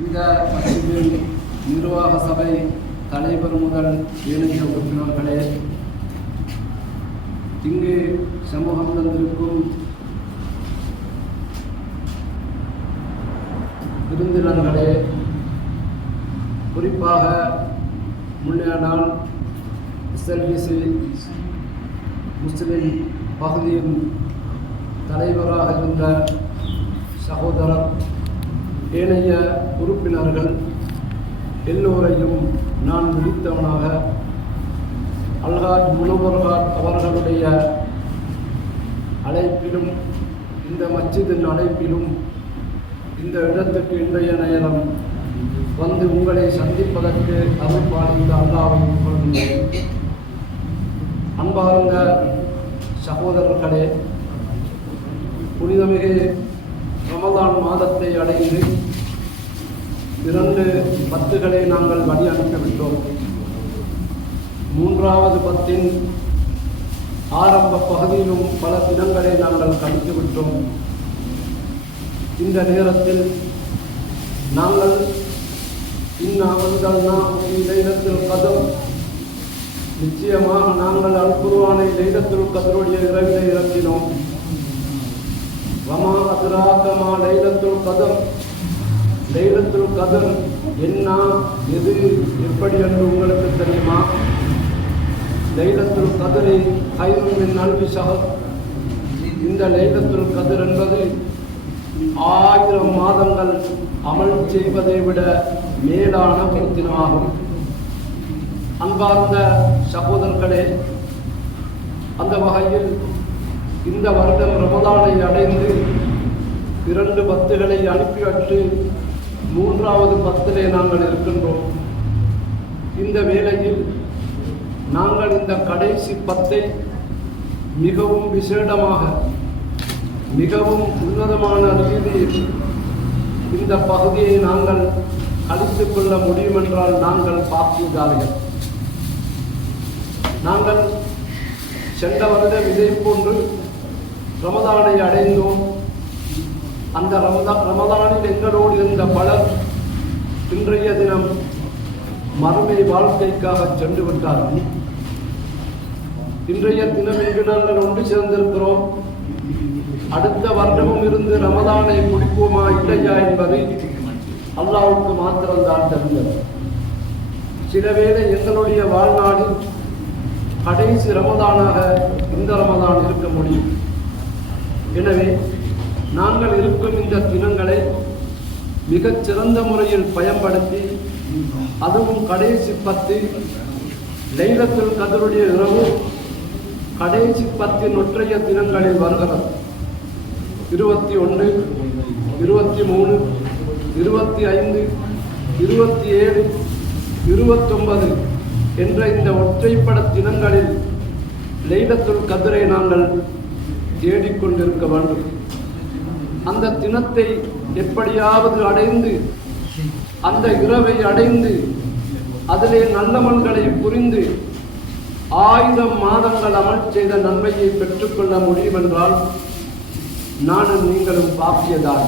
இந்த மஸ்ஜிதின் நிர்வாக சபை தலைவர் முதல் ஏனைய உறுப்பினர்களே, இங்கு சமூகம் தந்திருக்கும் விருந்தினர்களே, குறிப்பாக முன்னைய நாள் SLBC முஸ்லிம் பகுதியின் தலைவராக இருந்த சகோதரர், ஏனைய உறுப்பினர்கள் எல்லோரையும் நான் விழித்தவனாக அல்ஹாஜ் முனவர்ஹாஜ் அவர்களுடைய அழைப்பிலும் இந்த மஸ்ஜிதின் அழைப்பிலும் இந்த இடத்துக்கு இன்றைய நேரம் வந்து உங்களை சந்திப்பதற்கு அருள் பாலித்த அல்லாஹ்வை புகழ்கின்றேன். அன்பார்ந்த சகோதரர்களே, புனிதமிகு ரமலான் மாதத்தை அடைந்து 2 பத்துகளை நாங்கள் வழி அனுப்பிவிட்டோம். 3வது பத்தின் ஆரம்ப பகுதியிலும் பல தினங்களை நாங்கள் கழித்துவிட்டோம். இந்த நேரத்தில் நாங்கள் லைலத்துல் கத்ர், நிச்சயமாக நாங்கள் அல் குர்ஆனை லைலத்துல் கத்ருடைய இரவிலே இறக்கினோம். வமா அத்ராக மா லைலத்துல் கத்ர், லைலத்துல் கத்ர் என்ன, எது, எப்படி என்று உங்களுக்கு தெரியுமா? லைலத்துல் கத்ரி கைரும் மின் அல்ஃபி ஷஹர். இந்த லைலத்துல் கத்ர் என்பது 1000 மாதங்கள் அமல் செய்வதை விட மேலான ஒரு தினமாகும். அன்பார்ந்த சகோதரர்களே, அந்த வகையில் இந்த வருடம் ரமலானை அடைந்து 2 பத்துகளை அனுப்பிவிட்டு 3வது பத்திலே நாங்கள் இருக்கின்றோம். இந்த வேளையில் நாங்கள் இந்த கடைசி பத்தை மிகவும் விசேடமாக, மிகவும் உன்னதமான ரீதியில் இந்த பகுதியை நாங்கள் அழித்துக் கொள்ள முடியும் என்றால் நாங்கள் பாக்கியசாலிகள். நாங்கள் சென்ற வருடம் இதை போன்று ரமதானை அடைந்தோம். அந்த ரமதானில் எங்களோடு இருந்த பலர் இன்றைய தினம் மறுமை வாழ்க்கைக்காக சென்று விட்டார்கள். இன்றைய தினம் இங்கு நாங்கள் ஒன்று சேர்ந்திருக்கிறோம். அடுத்த வருடமும் இருந்து ரமதானை முடிப்போமா இல்லையா என்பது அல்லாஹ்வுக்கு மாத்திரம்தான் தெரிந்தது. சில வேளை எங்களுடைய வாழ்நாளில் கடைசி ரமதானாக இந்த ரமதான் இருக்க முடியும். எனவே நாங்கள் இருக்கும் இந்த தினங்களை மிகச் சிறந்த முறையில் பயன்படுத்தி, அதுவும் கடைசி 10 லைலத்துல் கத்ருடைய இரவு கடைசி 10 ஒற்றைய தினங்களில் வருகிறது. 21, 23, 25, 27, 29 என்ற இந்த ஒற்றைப்பட தினங்களில் லைலத்துல் கத்ரை நாங்கள் தேடிக்கொண்டிருக்க வேண்டும். அந்த தினத்தை எப்படியாவது அடைந்து, அந்த இரவை அடைந்து, அதிலே நல்லமல்களை புரிந்து 1000 மாதங்கள் அமல் செய்த நன்மையை பெற்றுக்கொள்ள முடியும் என்றால் நானும் நீங்களும் பாக்கியதால்.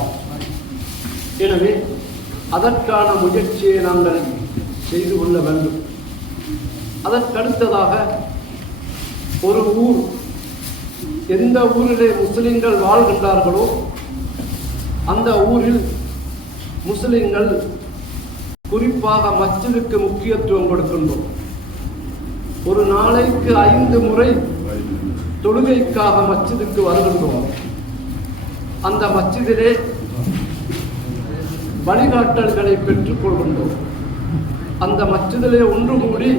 எனவே அதற்கான முயற்சியை நாங்கள் செய்து கொள்ள வேண்டும். அதற்கடுத்ததாக ஒரு ஊர், எந்த ஊரிலே முஸ்லிம்கள் வாழ்கின்றார்களோ அந்த ஊரில் முஸ்லிம்கள் குறிப்பாக மஸ்ஜிதுக்கு முக்கியத்துவம் கொடுக்கின்றோம். ஒரு நாளைக்கு 5 முறை தொழுகைக்காக மஸ்ஜிதுக்கு வருகின்றோம். அந்த மஸ்ஜிதிலே வழிகாட்டல்களை பெற்றுக் கொள்கின்றோம். அந்த மஸ்ஜிதிலே ஒன்று கூடி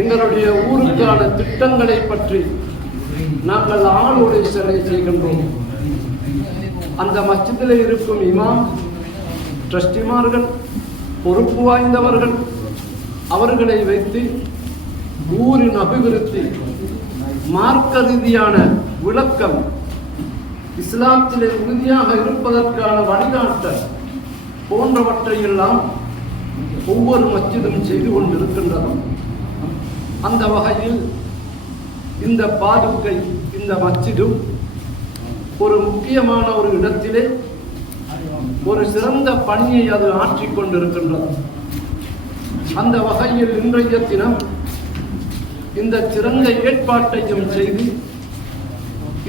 எங்களுடைய ஊருக்கான திட்டங்களை பற்றி நாங்கள் ஆலோசனை செய்கின்றோம். அந்த மஸ்ஜிதிலே இருக்கும் இமாம், ட்ரஸ்டிமார்கள், பொறுப்பு வாய்ந்தவர்கள், அவர்களை வைத்து ஊரின் அபிவிருத்தி, மார்க்க ரீதியான விளக்கம், இஸ்லாத்திலே உறுதியாக இருப்பதற்கான வழிகாட்டல் போன்றவற்றையெல்லாம் ஒவ்வொரு மஸ்ஜிதும் செய்து கொண்டிருக்கின்றன. அந்த வகையில் இந்த பாதுகை, இந்த மஸ்ஜிதும் ஒரு முக்கியமான ஒரு இடத்திலே ஒரு சிறந்த பணியை அது ஆற்றிக் கொண்டிருக்கின்றது. அந்த வகையில் இன்றைய தினம் இந்த சிறந்த ஏற்பாட்டையும் செய்து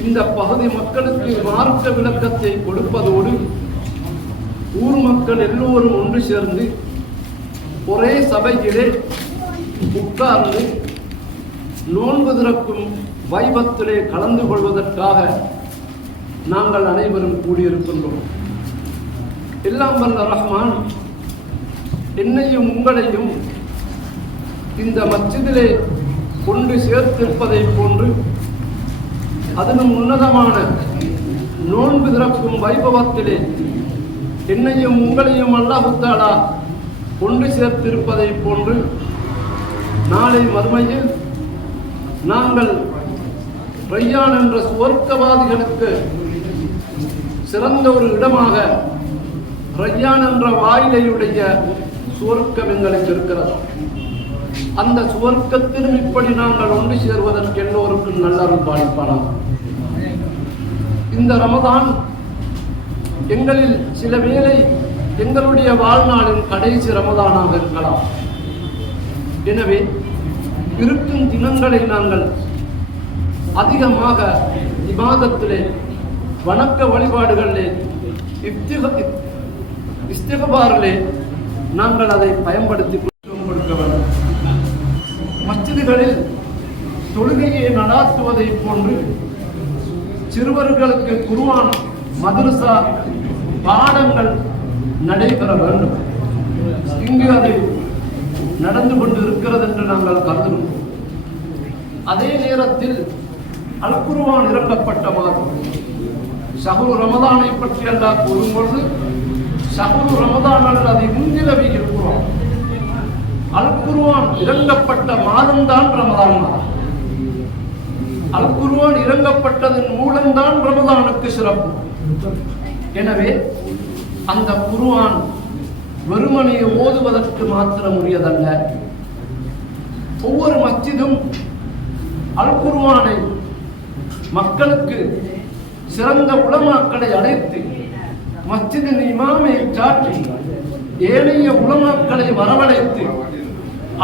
இந்த பகுதி மக்களுக்கு மார்க்க விளக்கத்தை கொடுப்பதோடு ஊர் மக்கள் எல்லோரும் ஒன்று சேர்ந்து ஒரே சபையிலே உட்கார்ந்து நோன்பு திறக்கும் வைபத்திலே கலந்து கொள்வதற்காக நாங்கள் அனைவரும் கூடியிருக்கின்றோம். எல்லாம் வல்ல ரஹ்மான் என்னையும் உங்களையும் இந்த மஸ்ஜிதிலே கொண்டு சேர்த்திருப்பதை போன்று அதனும் உன்னதமான நோன்பு திறக்கும் வைபவத்திலே என்னையும் உங்களையும் அல்லாஹ் தஆலா கொண்டு சேர்த்திருப்பதை போன்று நாளை மறுமையில் நாங்கள் ரய்யான் என்ற சுவர்க்கவாதிகளுக்கு சிறந்த ஒரு இடமாக ரய்யான் என்ற வாயிலையுடைய சுவர்க்கம் எங்களுக்கு இருக்கிறது. அந்த சுவர்க்கத்திலும் இப்படி நாங்கள் ஒன்று சேர்வதற்கு எல்லோருக்கும் நல்லருள் பாலிப்பானாக. இந்த ரமதான் எங்களில் சில வேளை எங்களுடைய வாழ்நாளின் கடைசி ரமதானாக இருக்கலாம். எனவே இருக்கும் தினங்களை நாங்கள் அதிகமாக இபாதத்திலே வணக்க வழிபாடுகளிலே இஸ்திக்பாரிலே நாங்கள் அதை பயன்படுத்தி கொடுக்க வேண்டும். மஸ்ஜிதுகளில் தொழுகையை நடாத்துவதை போன்று சிறுவர்களுக்கு குர்ஆன் மதரசா பாடங்கள் நடைபெற வேண்டும். இங்கு அது நடந்து கொண்டு இருக்கிறது என்று நாங்கள் கருதுகிறோம். அதே நேரத்தில் அல் குர்ஆன் இறக்கப்பட்ட மாதம் ஷஹ்ரு ரமதானை பற்றி அல்லாஹ் கூறும்பொழுது ஷஹ்ரு ரமதான் அல்லது முன்னிலவி இருக்கிறோம். அல் குர்ஆன் இறங்கப்பட்ட மாதம்தான் ரமதான் மாதம். அல் குர்ஆன் இறங்கப்பட்டதன் மூலம்தான் ரமதானுக்கு சிறப்பு. எனவே அந்த குர்ஆன் வெறுமனே ஓதுவதற்கு மாத்திரம் உரியதல்ல. ஒவ்வொரு மஸ்ஜிதும் அல் குர்ஆனை மக்களுக்கு சிறந்த உலமாக்களை அழைத்து மஸ்ஜிதின் இமாமை சாற்றி ஏனைய உலமாக்களை வரவழைத்து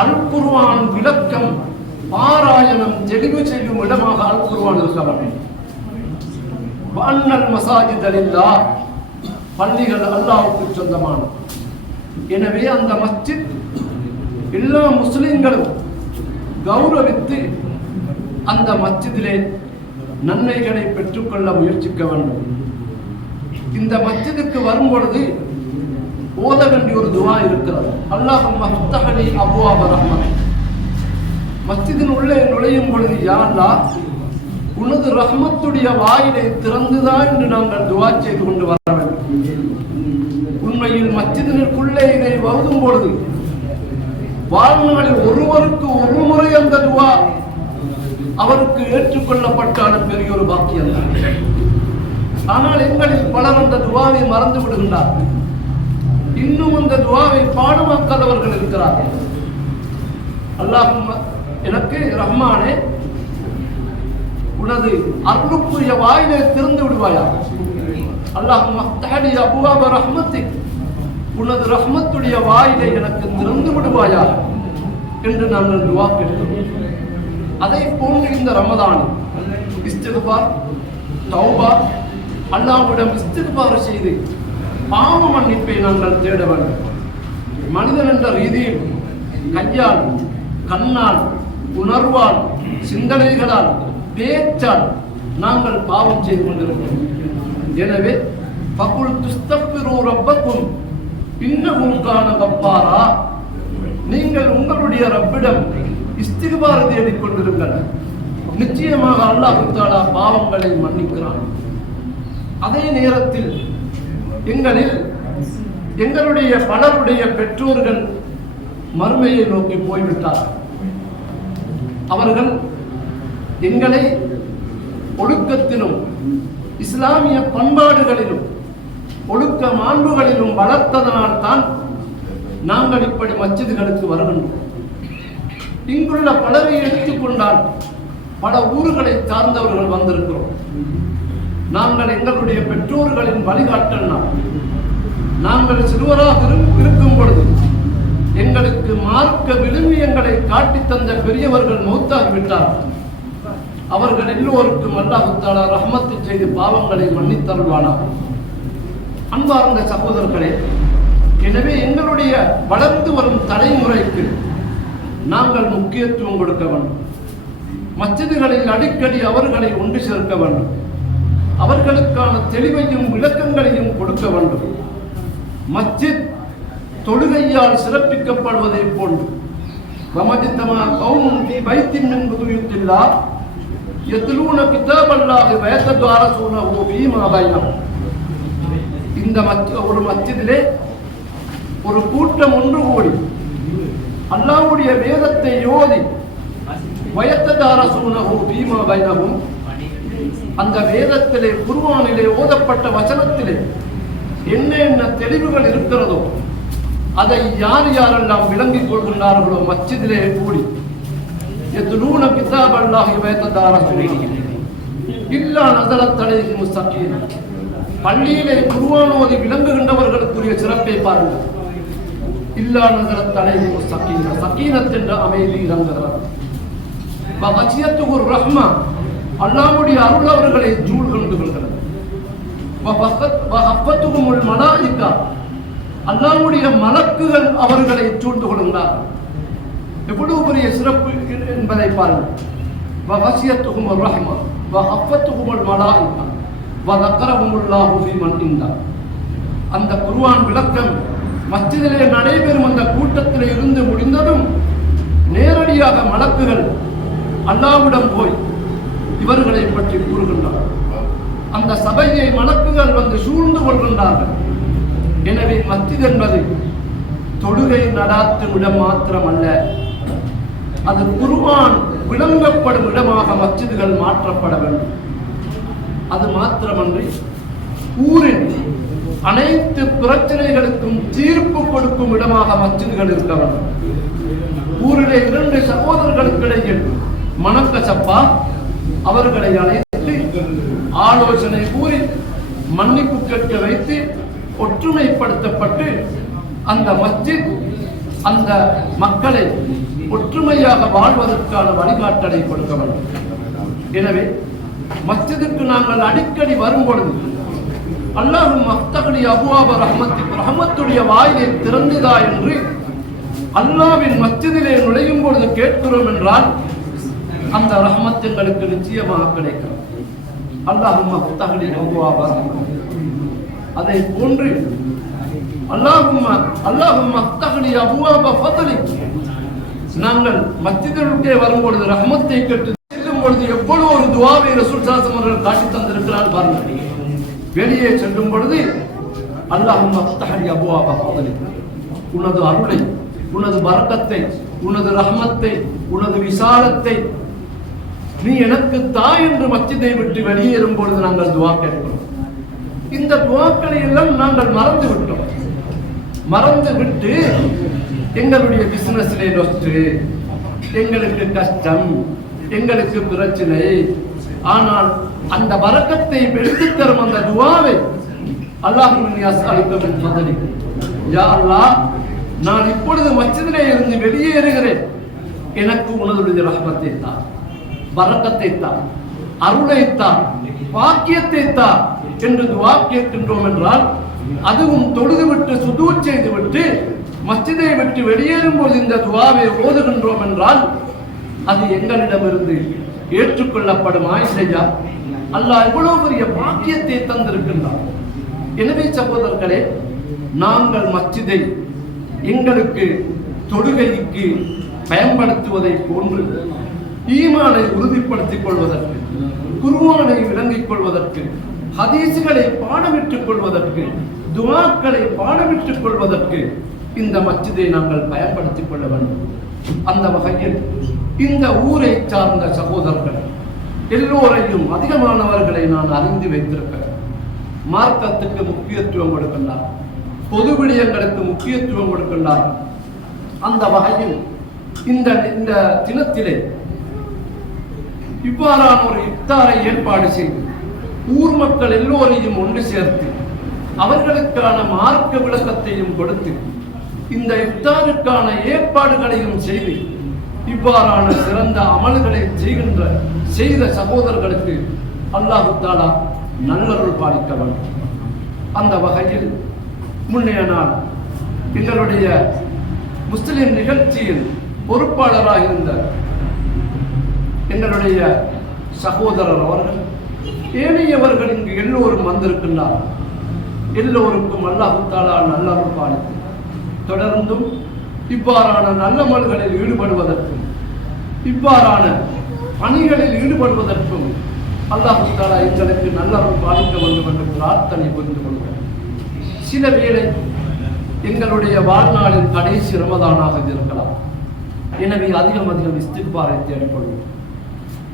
அல் குர்ஆன் விளக்கம் பாராயணம் தெளிவு செய்யும் இடமாக அல் குர்ஆன் இருக்க வேண்டும். வஅன்னல் மஸாஜித லில்லாஹ், பள்ளிகள் அல்லாஹ்வுக்கு சொந்தமானது. எனவே அந்த மஸ்ஜித் எல்லா முஸ்லிம்களும் கௌரவித்து அந்த மஸ்ஜிதிலே நன்மைகளை பெற்றுக்கொள்ள முயற்சிக்க வேண்டும். இந்த மஸ்ஜிதுக்கு வரும் பொழுது ஓத வேண்டிய ஒரு துஆ இருக்கிறது. அல்லாஹும்ம ஃப்தஹ் லி அப்வாப ரஹ்மத். மஸ்ஜிதின் உள்ளே நுழையும் பொழுது யா அல்லாஹ் உனது ரஹ்மத்துடைய வாயிலை திறந்துதான் என்று நாங்கள் துஆ செய்து கொண்டு வர வேண்டும். உண்மையில் மஸ்ஜிதினுக்குள்ளே இதை ஓதும் பொழுது வாழ்நாளில் ஒருவருக்கு ஒரு முறை அந்த துஆ அவருக்கு ஏற்றுக்கொள்ளப்பட்டாலும் பெரிய ஒரு பாக்கியம் தான். ஆனால் எங்களில் பலர் அந்த துஆவை மறந்து விடுகின்றார்கள். இன்னும் அந்த துஆவை பாடமாக்காதவர்கள் இருக்கிறார்கள். அல்லாஹும்ம எனக்கு ரஹ்மானே உனது அருளுக்குரிய வாயிலை திறந்து விடுவாயா. அல்லாஹும்ம ஃப்தஹ் லி அப்வாப ரஹ்மத்திக், உனது ரஹ்மத்துடைய வாயிலை எனக்கு திறந்து விடுவாயா என்று நாங்கள் துஆ கேட்கிறோம். அதை போன்று இந்த ரமதான் இஸ்திக்பார் தௌபா அல்லாஹ்விடம் இஸ்திக்பார் செய்து பாவ மன்னிப்பை நாங்கள் தேட வேண்டும். மனிதன் என்ற ரீதியில் கையால் கண்ணால் உணர்வால் சிந்தனைகளால் பேச்சால் நாங்கள் பாவம் செய்து கொண்டிருக்கிறோம். எனவே ஃபகுல் துஸ்தக்பிரு ரப்பக்கும் இன்னஹு கான கஃபாரா, நீங்கள் உங்களுடைய ரப்பிடம் இஸ்திக்பார் தேடிக் கொண்டிருங்கள். நிச்சயமாக அல்லாஹ் தஆலா பாவங்களை மன்னிக்கிறான். அதே நேரத்தில் எங்களுடைய பலருடைய பெற்றோர்கள் மறுமையை நோக்கி போய்விட்டார். அவர்கள் எங்களை ஒழுக்கத்திலும் இஸ்லாமிய பண்பாடுகளிலும் ஒழுக்க மாண்புகளிலும் வளர்த்ததனால் தான் நாங்கள் இப்படி மஸ்ஜிதுகளுக்கு வருகின்றோம். இங்குள்ள பலரை எடுத்துக்கொண்டால் பல ஊர்களை சார்ந்தவர்கள் வந்திருக்கிறோம். நாங்கள் எங்களுடைய பெற்றோர்களின் வழிகாட்டல் நாங்கள் சிறுவராக இருக்கும் பொழுது எங்களுக்கு மார்க்க விழுமியங்களை காட்டித் தந்த பெரியவர்கள் மௌத்தாகிவிட்டார்கள். அவர்கள் எல்லோருக்கும் அல்லாஹ் தஆலா ரஹ்மத்து செய்து பாவங்களை மன்னித்தருள்வானாக. அன்பார்ந்த சகோதரர்களே, எனவே எங்களுடைய வளர்ந்து வரும் தலைமுறைக்கு நாங்கள் முக்கியத்துவம் கொடுக்க வேண்டும். மஸ்ஜிதுகளில் அடிக்கடி அவர்களை ஒன்று சேர்க்க வேண்டும். அவர்களுக்கான தெளிவையும் விளக்கங்களையும் கொடுக்க வேண்டும். மஸ்ஜித் தொழுகையால் சிறப்பிக்கப்படுவதை போன்று வமஜ்தமா கௌமுன் ஃபீ பைத்தின் மின் புயூத்தில்லாஹ் யத்லூன கிதாபல்லாஹி வ யததாரஸூனஹு ஃபீமா பைனஹும். இந்த ஒரு மஸ்ஜிதிலே ஒரு கூட்டம் ஒன்று கூடி அல்லாஹ்வுடைய வேதத்தை ஓதி வயத்ததாரஸூனஹு ஃபீமா பைனஹும், அந்த வேதத்திலே குர்ஆனிலே ஓதப்பட்ட வசனத்திலே என்ன தெளிவுகள் இருக்கிறதோ அதை யார் யாரெல்லாம் விளங்கிக் கொள்கின்றார்களோ மஸ்ஜிதிலே கூடி யத்லூன கிதாபல்லாஹி வ யததாரஸூனஹு இல்லா நஸலத் அலைஹிமுஸ் ஸகீனா. பள்ளியிலே குர்ஆன் ஓதி விளங்குகின்றவர்களுக்குரிய சிறப்பை பாருங்கள். இல்லா நஸலத் அலைஹிமுஸ் ஸகீனா, ஸகீனத் என்ற அமைதி இறங்குகிறது. வ கஷியத்துஹுர் ரஹ்மா, அல்லாஹ்வுடைய அருள் அவர்களை சூழ்கின்றது. வ ஹஃபத்துஹுமுல் மலாயிகா, அல்லாஹ்வுடைய மலக்குகள் அவர்களை சூழ்ந்து கொள்கிறார்கள். எவ்வளவு பெரிய சிறப்பு என்பதை பாருங்கள். வ கஷியத்துஹுமுர் ரஹ்மா வ ஹஃபத்துஹுமுல் மலாயிகா வ ذكرஹுமுல்லாஹு ஃபீ மன் இந்தா. அந்த குர்ஆன் விளக்கம் மஸ்ஜிதிலே நடைபெறும் அந்த கூட்டத்திலே இருந்து முடிந்ததும் நேரடியாக மலக்குகள் அல்லாஹ்விடம் போய் இவர்களை பற்றி கூறுகின்றார். அந்த சபையை மலக்குகள் வந்து சூழ்ந்து கொள்கின்றார்கள். எனவே மஸ்ஜித் என்பது தொழுகை நடாத்தும் இடம் மாத்திரமல்ல, அது குர்ஆன் விளங்கப்படும் இடமாக மஸ்ஜிதுகள் மாற்றப்பட வேண்டும். அது மாத்திரமன்றி ஊரின் அனைத்து பிரச்சனைகளுக்கும் தீர்ப்பு கொடுக்கும் இடமாக மஸ்ஜிதுகள் இருக்க வேண்டும். ஊரிலே இரண்டு சகோதரர்களுக்கிடையில் மனக்கசப்பா, அவர்களை அழைத்து ஆலோசனை கூறி மன்னிப்பு கேட்க வைத்து ஒற்றுமைப்படுத்தப்பட்டு அந்த மஸ்ஜித் அந்த மக்களை ஒற்றுமையாக வாழ்வதற்கான வழிகாட்டலை கொடுக்க வேண்டும். எனவே மஸ்ஜிதுக்கு நாங்கள் அடிக்கடி வரும் பொழுது அல்லாஹும் மஃப்தஹ்லி அபுவாப ரஹ்மத்திக், ரஹ்மத்துடைய வாயிலை திறந்துதா என்று அல்லாஹ்வின் மஸ்ஜிதிலே நுழையும் பொழுது கேட்கிறோம் என்றால் அந்த ரஹ்மத் எங்களுக்கு நிச்சயமாக கிடைக்கும். அல்லாஹும் மஃப்தஹ்லி அபுவாப ரஹ்மத்திக். அதை போன்று அல்லாஹும் மஃப்தஹ்லி அபுவாப ஃபத்லிக், நாங்கள் மஸ்ஜிதுக்கே வரும் பொழுது ரஹ்மத்தை கேட்டு செல்லும் பொழுது எவ்வளவு ஒரு துஆவை ரசூல் ஸல்லல்லாஹு அலைஹி வஸல்லம் காட்டி தந்திருக்கிறார் பாருங்கள். வெளியே செல்லும் பொழுது அல்லாஹும் மஃப்தஹ்லி அபுவாப ஃபத்லிக், உனது அருளை, உனது பரக்கத்தை, உனது ரஹ்மத்தை, உனது விசாலத்தை நீ எனக்கு தா என்று மஸ்ஜிதை விட்டு வெளியேறும் பொழுது நாங்கள் துஆ கேட்கிறோம். இந்த துஆக்களை எல்லாம் நாங்கள் மறந்து விட்டோம். மறந்து விட்டு எங்களுடைய பிசினஸ்லே நொஸ்ட், எங்களுக்கு கஷ்டம், எங்களுக்கு பிரச்சனை, ஆனால் அந்த பரக்கத்தை எடுத்து தரும் அந்த துஆவை அல்லாஹ்வின் யஸ்அலுக மின் ஃபத்லிக், யா அல்லாஹ் நான் இப்பொழுது மஸ்ஜிதிலே இருந்து வெளியேறுகிறேன், எனக்கு உனதுடைய ரஹ்மத்தை தா, பரக்கத்தை தா, அருளை தா, பாக்கியத்தை தா என்று துஆ கேட்கின்றோம் என்றால், அதுவும் தொழுதுவிட்டு சுஜூத் செய்துவிட்டு மஸ்ஜிதை விட்டு வெளியேறும் போது இந்த துஆவை ஓதுகின்றோம் என்றால் அது எங்களிடமிருந்து ஏற்றுக்கொள்ளப்படுமா இல்லையா? அல்லாஹ் எவ்வளவு பெரிய பாக்கியத்தை தந்திருக்கின்றார். எனவே சகோதரர்களே, நாங்கள் மஸ்ஜிதை எங்களுக்கு தொழுகைக்கு பயன்படுத்துவதை போன்று ஈமானை உறுதிப்படுத்திக் கொள்வதற்கு, குர்ஆனை விளங்கிக் கொள்வதற்கு, ஹதீஸ்களை பாடமிட்டுக் கொள்வதற்கு, துஆக்களை பாடமிட்டுக் கொள்வதற்கு இந்த மஸ்ஜிதை நாங்கள் பயன்படுத்திக் கொள்ள வேண்டும். அந்த வகையில் இந்த ஊரை சார்ந்த சகோதரர்கள் எல்லோரையும் அதிகமானவர்களை நான் அறிந்து வைத்திருக்கிறேன். மார்க்கத்துக்கு முக்கியத்துவம் கொடுக்கின்றார், பொது விடயங்களுக்கு முக்கியத்துவம் கொடுக்கின்றார். அந்த வகையில் இந்த தினத்திலே இவ்வாறான ஒரு இஃப்தாரை ஏற்பாடு செய்து ஊர் மக்கள் எல்லோரையும் ஒன்று சேர்த்து அவர்களுக்கான மார்க்க விளக்கத்தையும் கொடுத்து இந்த இஃப்தாருக்கான ஏற்பாடுகளையும் செய்து இவ்வாறான சிறந்த அமல்களை செய்த சகோதரர்களுக்கு அல்லாஹ் தஆலா நல்லருள் பாலிக்க வேண்டும். அந்த வகையில் முன்னைய நாள் எங்களுடைய முஸ்லிம் நிகழ்ச்சியில் பொறுப்பாளராக இருந்த எங்களுடைய சகோதரர் அவர்கள் ஏனையவர்கள் இங்கு எல்லோரும் வந்திருக்கின்றார். எல்லோருக்கும் அல்லாஹ் தஆலா நல்லருள் பாலித்து தொடர்ந்தும் இவ்வாறான நல்லமல்களில் ஈடுபடுவதற்கும் இவ்வாறான பணிகளில் ஈடுபடுவதற்கும் அல்லாஹ் தஆலா எங்களுக்கு நல்லருள் பாலிக்க வேண்டும் என்று பிரார்த்தனை புரிந்து கொள்கிறோம். சில வேளை எங்களுடைய வாழ்நாளின் கடைசி ரமதானாக இருக்கலாம். எனவே அதிகம் இஸ்திக்பாரை தேடிக்கொள்வோம்.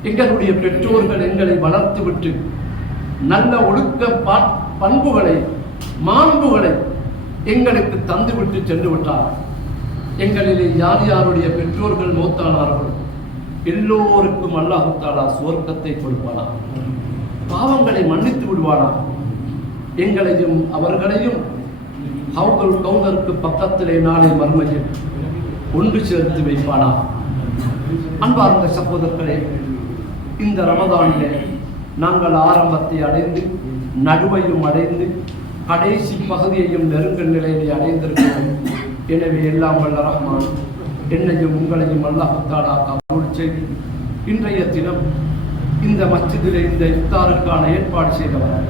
எங்களுடைய பெற்றோர்கள் எங்களை வளர்த்துவிட்டு நல்ல ஒழுக்க பண்புகளை மாண்புகளை எங்களுக்கு தந்துவிட்டு சென்று விட்டார். எங்களிலே யார் யாருடைய பெற்றோர்கள் மௌத்தானார்கள் எல்லோருக்கும் அல்லாஹ் தஆலா சுவர்க்கத்தை கொடுப்பானா, பாவங்களை மன்னித்து விடுவானா, எங்களையும் அவர்களையும் ஹவுதுல் கௌதருக்கு பக்கத்திலே நாளை மறுமையில் ஒன்று சேர்த்து வைப்பானா. அன்பார்ந்த சகோதரர்களே, இந்த ரமதானிலே நாங்கள் ஆரம்பத்தை அடைந்து நடுவையும் அடைந்து கடைசி பகுதியையும் நெருங்கல் நிலையிலே அடைந்திருக்கிறோம். எனவே எல்லாம் வல்ல ரஹ்மான் என்னையும் உங்களையும் அல்லாஹ் தஆலா கபூல் செய்து இன்றைய தினம் இந்த மஸ்ஜிதிலே இந்த இஃப்தாருக்கான ஏற்பாடு செய்தவர்கள்,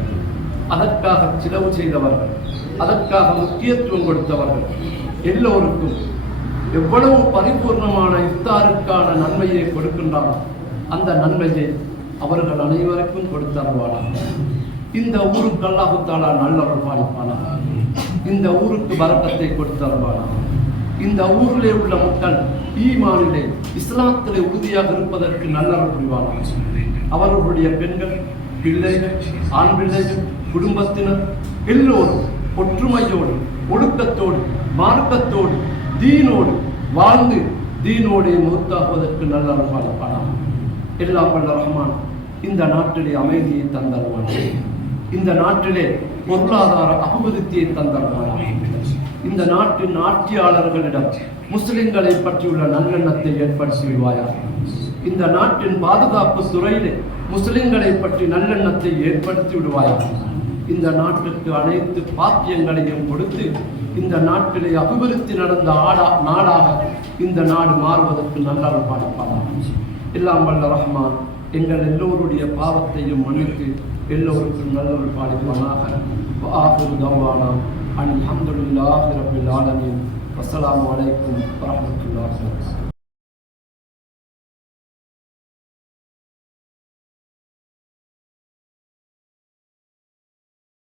அதற்காக செலவு செய்தவர்கள், அதற்காக முக்கியத்துவம் கொடுத்தவர்கள் எல்லோருக்கும் எவ்வளவு பரிபூர்ணமான இஃப்தாருக்கான நன்மையை கொடுக்கின்றார்கள் அந்த நன்மையை அவர்கள் அனைவருக்கும் கொடுத்தருவானா. இந்த ஊருக்கு அல்லாஹ் தஆலா நல்லருள் பாலிப்பானா. இந்த ஊருக்கு பரக்கத்தை கொடுத்தருவானா. இந்த ஊரிலே உள்ள மக்கள் ஈமானிலே இஸ்லாத்திலே உறுதியாக இருப்பதற்கு நல்லருள் புரிவானா. அவர்களுடைய பெண்கள், பிள்ளைகள், ஆண் பிள்ளைகள், குடும்பத்தினர் எல்லோரும் ஒற்றுமையோடு ஒழுக்கத்தோடு மார்க்கத்தோடு தீனோடு வாழ்ந்து தீனோடு மௌத்தாகுவதற்கு நல்லருள் பாலிப்பானா. எல்லாம் வல்ல ரஹ்மான் இந்த நாட்டிலே அமைதியை தந்தருவானா. இந்த நாட்டிலே பொருளாதார அபிவிருத்தியை தந்தருவானா. இந்த நாட்டின் ஆட்சியாளர்களிடம் முஸ்லிம்களை பற்றியுள்ள நல்லெண்ணத்தை ஏற்படுத்தி விடுவாயா. இந்த நாட்டின் பாதுகாப்பு துறையிலே முஸ்லிம்களை பற்றி நல்லெண்ணத்தை ஏற்படுத்தி விடுவாயா. இந்த நாட்டுக்கு அனைத்து பாக்கியங்களையும் கொடுத்து இந்த நாட்டிலே அபிவிருத்தி நடந்த நாடாக இந்த நாடு மாறுவதற்கு நல்லருள் பாலிப்பானா. எல்லாம் வல்ல ரஹ்மான் எங்கள் எல்லோருடைய பாவத்தையும் மன்னித்து எல்லோருக்கும் நல்லருள் பாலிப்பானாக. وآخر دعوانا أن الحمد لله رب العالمين والسلام عليكم ورحمة الله وبركاته.